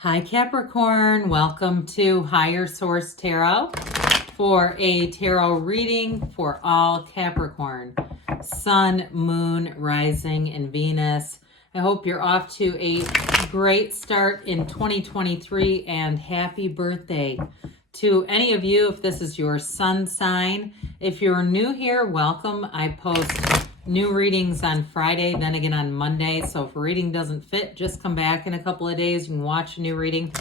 Hi Capricorn, welcome to Higher Source Tarot for a tarot reading for all Capricorn, Sun, Moon, Rising, and Venus. I hope you're off to a great start in 2023 and happy birthday to any of you if this is your sun sign. If you're new here, welcome. I post new readings on Friday, then again on Monday. So if a reading doesn't fit, just come back in a couple of days. You can watch a new reading.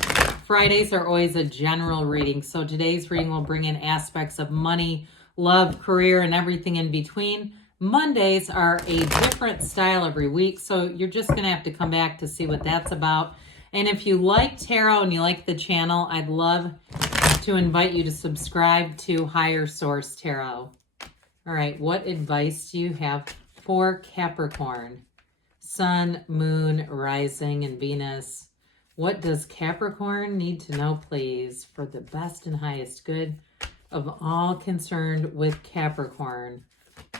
Fridays are always a general reading. So today's reading will bring in aspects of money, love, career, and everything in between. Mondays are a different style every week. So you're just going to have to come back to see what that's about. And if you like tarot and you like the channel, I'd love to invite you to subscribe to Higher Source Tarot. All right, what advice do you have for Capricorn? Sun, Moon, Rising, and Venus. What does Capricorn need to know, please, for the best and highest good of all concerned with Capricorn?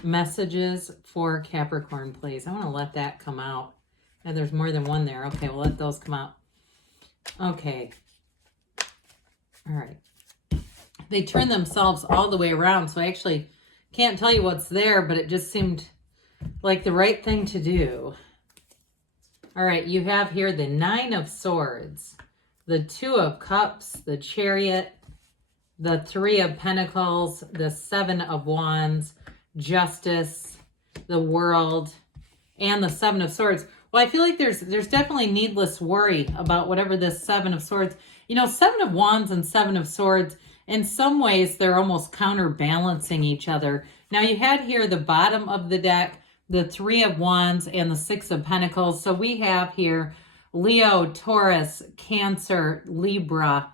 Messages for Capricorn, please. I want to let that come out. And there's more than one there. Okay, we'll let those come out. Okay. All right. They turn themselves all the way around, so I actually can't tell you what's there, but it just seemed like the right thing to do. All right, you have here the Nine of Swords, the Two of Cups, the Chariot, the Three of Pentacles, the Seven of Wands, Justice, the World, and the Seven of Swords. Well, I feel like there's definitely needless worry about whatever this Seven of Swords. You know, Seven of Wands and Seven of Swords, in some ways, they're almost counterbalancing each other. Now, you had here the bottom of the deck, the Three of Wands and the Six of Pentacles. So we have here Leo, Taurus, Cancer, Libra.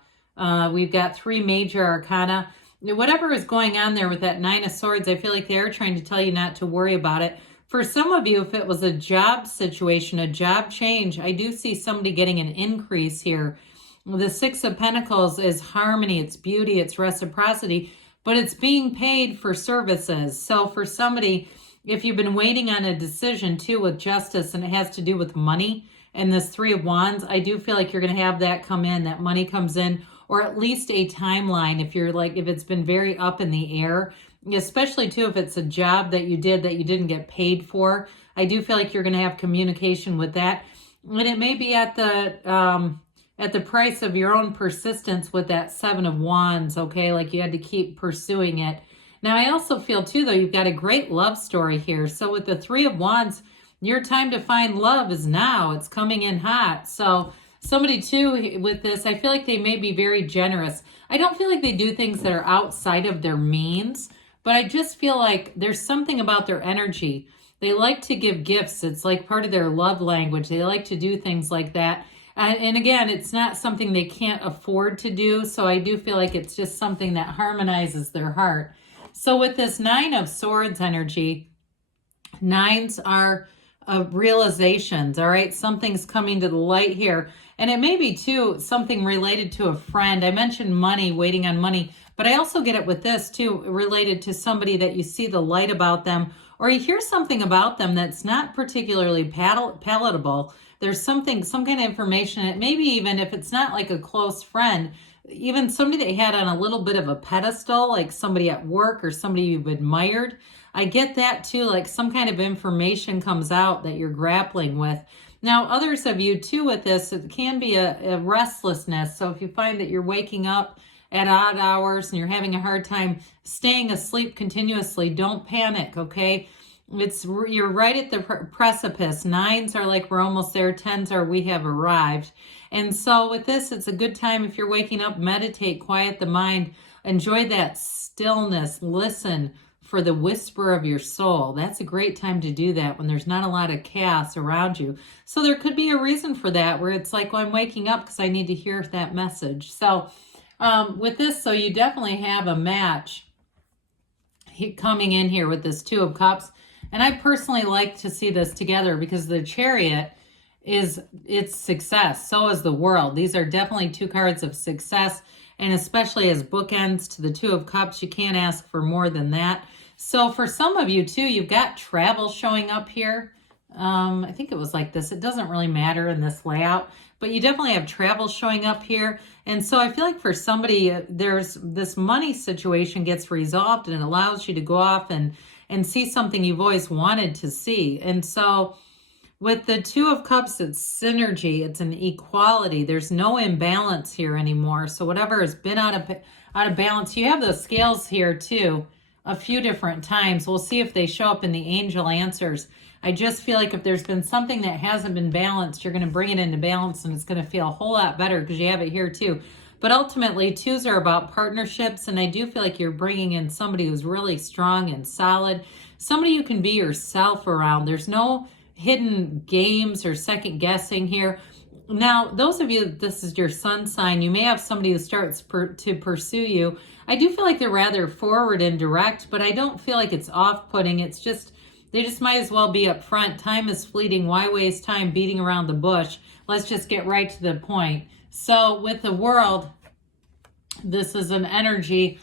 We've got three major arcana. Whatever is going on there with that Nine of Swords, I feel like they're trying to tell you not to worry about it. For some of you, if it was a job situation, a job change, I do see somebody getting an increase here. The Six of Pentacles is harmony, it's beauty, it's reciprocity, but it's being paid for services. So for somebody, if you've been waiting on a decision too with Justice and it has to do with money and this Three of Wands, I do feel like you're going to have that come in, that money comes in, or at least a timeline if you're like, if it's been very up in the air, especially too if it's a job that you did that you didn't get paid for. I do feel like you're going to have communication with that. And it may be at the price of your own persistence with that Seven of Wands, okay? Like you had to keep pursuing it. Now, I also feel too, though, you've got a great love story here. So with the Three of Wands, your time to find love is now. It's coming in hot. So somebody too with this, I feel like they may be very generous. I don't feel like they do things that are outside of their means, but I just feel like there's something about their energy. They like to give gifts. It's like part of their love language. They like to do things like that. And again, it's not something they can't afford to do. So I do feel like it's just something that harmonizes their heart. So with this Nine of Swords energy, nines are realizations, all right? Something's coming to the light here. And it may be, too, something related to a friend. I mentioned money, waiting on money. But I also get it with this, too, related to somebody that you see the light about them. Or you hear something about them that's not particularly palatable. There's something, some kind of information. It maybe even if it's not like a close friend, even somebody that you had on a little bit of a pedestal, like somebody at work or somebody you've admired. I get that too, like some kind of information comes out that you're grappling with. Now, others of you too with this, it can be a restlessness. So if you find that you're waking up at odd hours and you're having a hard time staying asleep continuously, don't panic, okay? You're right at the precipice. Nines are like we're almost there. Tens are we have arrived. And so with this, it's a good time if you're waking up, meditate, quiet the mind, enjoy that stillness, listen for the whisper of your soul. That's a great time to do that when there's not a lot of chaos around you. So there could be a reason for that where it's like, well, I'm waking up because I need to hear that message. So with this, so you definitely have a match coming in here with this Two of Cups. And I personally like to see this together because the Chariot it's success. So is the World. These are definitely two cards of success. And especially as bookends to the Two of Cups, you can't ask for more than that. So for some of you too, you've got travel showing up here. I think it was like this. It doesn't really matter in this layout, but you definitely have travel showing up here. And so I feel like for somebody, there's this money situation gets resolved and it allows you to go off and see something you've always wanted to see. And so with the Two of Cups, it's synergy. It's an equality. There's no imbalance here anymore. So whatever has been out of balance, you have the scales here too a few different times. We'll see if they show up in the angel answers. I just feel like if there's been something that hasn't been balanced, you're going to bring it into balance and it's going to feel a whole lot better because you have it here too. But ultimately, twos are about partnerships, and I do feel like you're bringing in somebody who's really strong and solid, somebody you can be yourself around. There's no hidden games or second guessing here. Now, those of you, this is your sun sign, you may have somebody who starts to pursue you. I do feel like they're rather forward and direct, but I don't feel like it's off-putting. It's just, they just might as well be up front. Time is fleeting. Why waste time beating around the bush? Let's just get right to the point. So with the world, this is an energy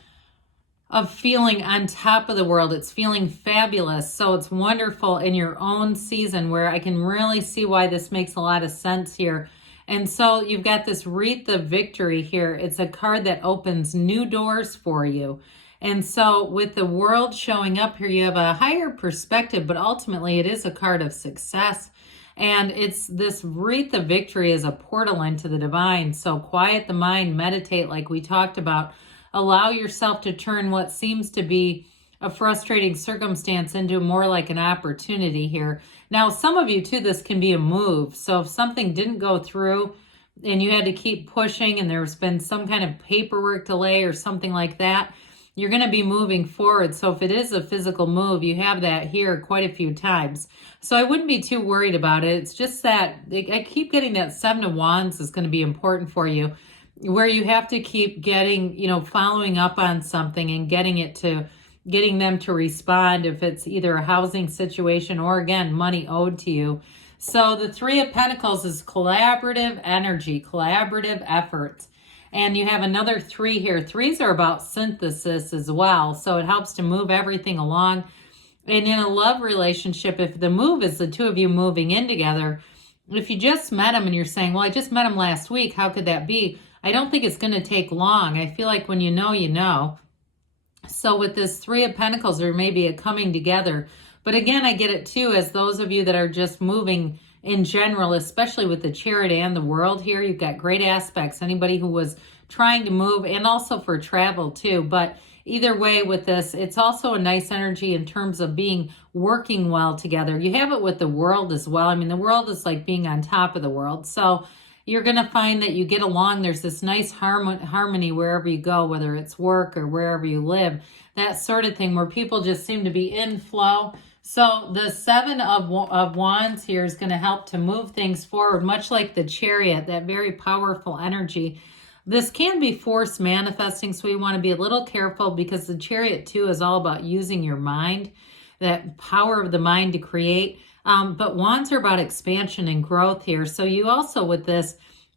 of feeling on top of the world. It's feeling fabulous. So it's wonderful in your own season, where I can really see why this makes a lot of sense here. And so you've got this Wreath of Victory here. It's a card that opens new doors for you. And so with the world showing up here, you have a higher perspective, but ultimately it is a card of success. And it's this Wreath of Victory is a portal into the divine. So quiet the mind, meditate like we talked about. Allow yourself to turn what seems to be a frustrating circumstance into more like an opportunity here. Now, some of you too, this can be a move. So if something didn't go through and you had to keep pushing and there's been some kind of paperwork delay or something like that, you're going to be moving forward. So if it is a physical move, you have that here quite a few times. So I wouldn't be too worried about it. It's just that I keep getting that Seven of Wands is going to be important for you, where you have to keep getting, following up on something and getting them to respond if it's either a housing situation or, again, money owed to you. So the Three of Pentacles is collaborative energy, collaborative efforts. And you have another three here. Threes are about synthesis as well. So it helps to move everything along. And in a love relationship, if the move is the two of you moving in together, if you just met them and you're saying, well, I just met him last week, how could that be? I don't think it's going to take long. I feel like when you know, you know. So with this Three of Pentacles, there may be a coming together. But again, I get it too, as those of you that are just moving in general, especially with the Chariot and the World here, you've got great aspects. Anybody who was trying to move, and also for travel too. But either way with this, it's also a nice energy in terms of working well together. You have it with the World as well. I mean, the World is like being on top of the world. So you're going to find that you get along. There's this nice harmony wherever you go, whether it's work or wherever you live, that sort of thing, where people just seem to be in flow. So the Seven of Wands here is going to help to move things forward, much like the Chariot, that very powerful energy. This can be force manifesting, so we want to be a little careful, because the Chariot too is all about using your mind, that power of the mind to create. But Wands are about expansion and growth here. So you also, with this,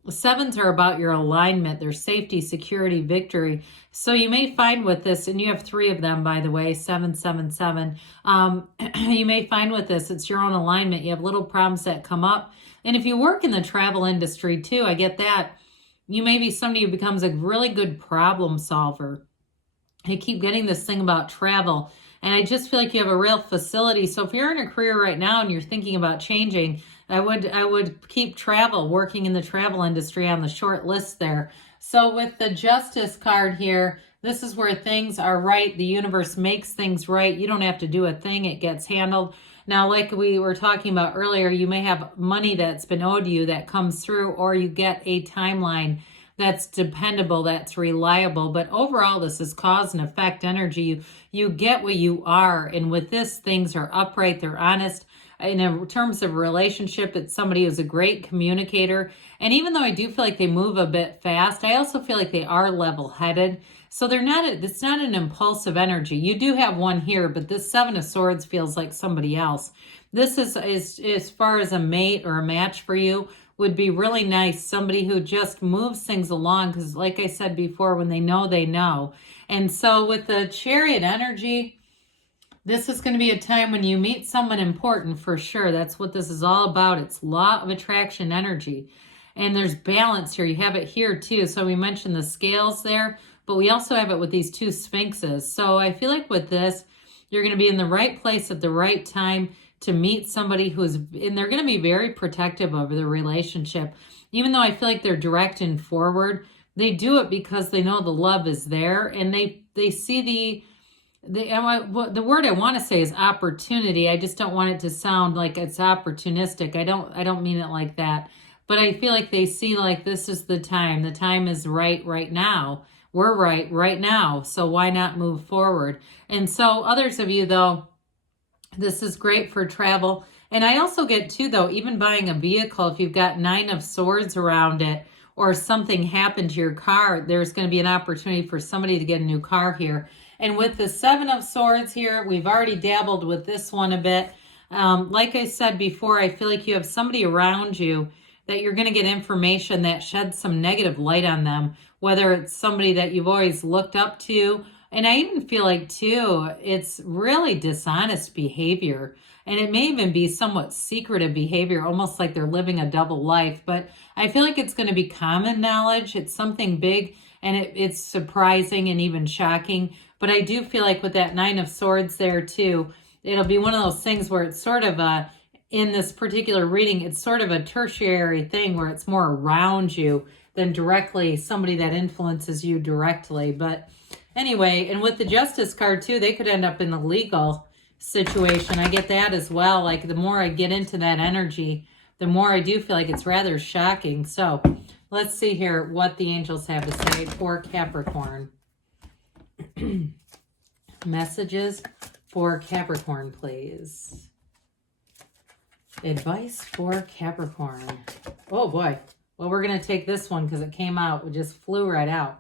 Sevens are about your alignment, their safety, security, victory. So you may find with this, and you have three of them, by the way, 777. You may find with this, it's your own alignment. You have little problems that come up. And if you work in the travel industry too, I get that. You may be somebody who becomes a really good problem solver. I keep getting this thing about travel, and I just feel like you have a real facility. So if you're in a career right now and you're thinking about changing, I would keep working in the travel industry on the short list there. So with the Justice card here, this is where things are right. The universe makes things right. You don't have to do a thing. It gets handled. Now, like we were talking about earlier, you may have money that's been owed to you that comes through, or you get a timeline that's dependable, that's reliable. But overall, this is cause and effect energy. You get what you are. And with this, things are upright. They're honest. In terms of relationship, it's somebody who's a great communicator. And even though I do feel like they move a bit fast, I also feel like they are level-headed. So it's not an impulsive energy. You do have one here, but this Seven of Swords feels like somebody else. This is as far as a mate or a match for you, would be really nice. Somebody who just moves things along, because like I said before, when they know, they know. And so with the Chariot energy, This is going to be a time when you meet someone important for sure. That's what this is all about. It's law of attraction energy. And there's balance here. You have it here too. So we mentioned the scales there, but we also have it with these two sphinxes. So I feel like with this, you're going to be in the right place at the right time to meet somebody and they're going to be very protective of the relationship. Even though I feel like they're direct and forward, they do it because they know the love is there, and they see the word I want to say is opportunity. I just don't want it to sound like it's opportunistic. I don't mean it like that. But I feel like they see like this is the time. The time is right now. We're right now. So why not move forward? And so others of you though, this is great for travel. And I also get too though, even buying a vehicle, if you've got 9 of Swords around it, or something happened to your car, there's going to be an opportunity for somebody to get a new car here. And with the 7 of Swords here, we've already dabbled with this one a bit. Like I said before, I feel like you have somebody around you that you're going to get information that sheds some negative light on them, whether it's somebody that you've always looked up to. And I even feel like, too, it's really dishonest behavior. And it may even be somewhat secretive behavior, almost like they're living a double life. But I feel like it's going to be common knowledge. It's something big, and it's surprising and even shocking. But I do feel like with that 9 of Swords there, too, it'll be one of those things where it's sort of in this particular reading, it's sort of a tertiary thing where it's more around you than directly somebody that influences you directly. But anyway, and with the Justice card too, they could end up in the legal situation. I get that as well. Like the more I get into that energy, the more I do feel like it's rather shocking. So let's see here what the angels have to say for Capricorn. Messages for Capricorn, please. Advice for Capricorn. Oh boy. Well, we're going to take this one because it came out. It just flew right out.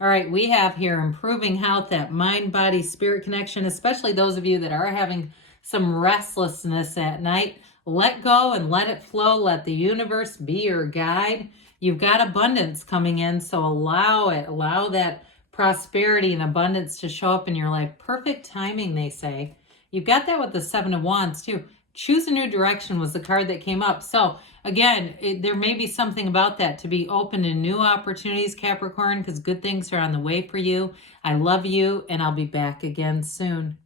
All right, we have here improving health, that mind, body, spirit connection, especially those of you that are having some restlessness at night. Let go and let it flow. Let the universe be your guide. You've got abundance coming in, so allow it. Allow that prosperity and abundance to show up in your life. Perfect timing, they say. You've got that with the 7 of Wands, too. Choose a new direction was the card that came up. So again, there may be something about that to be open to new opportunities, Capricorn, because good things are on the way for you. I love you, and I'll be back again soon.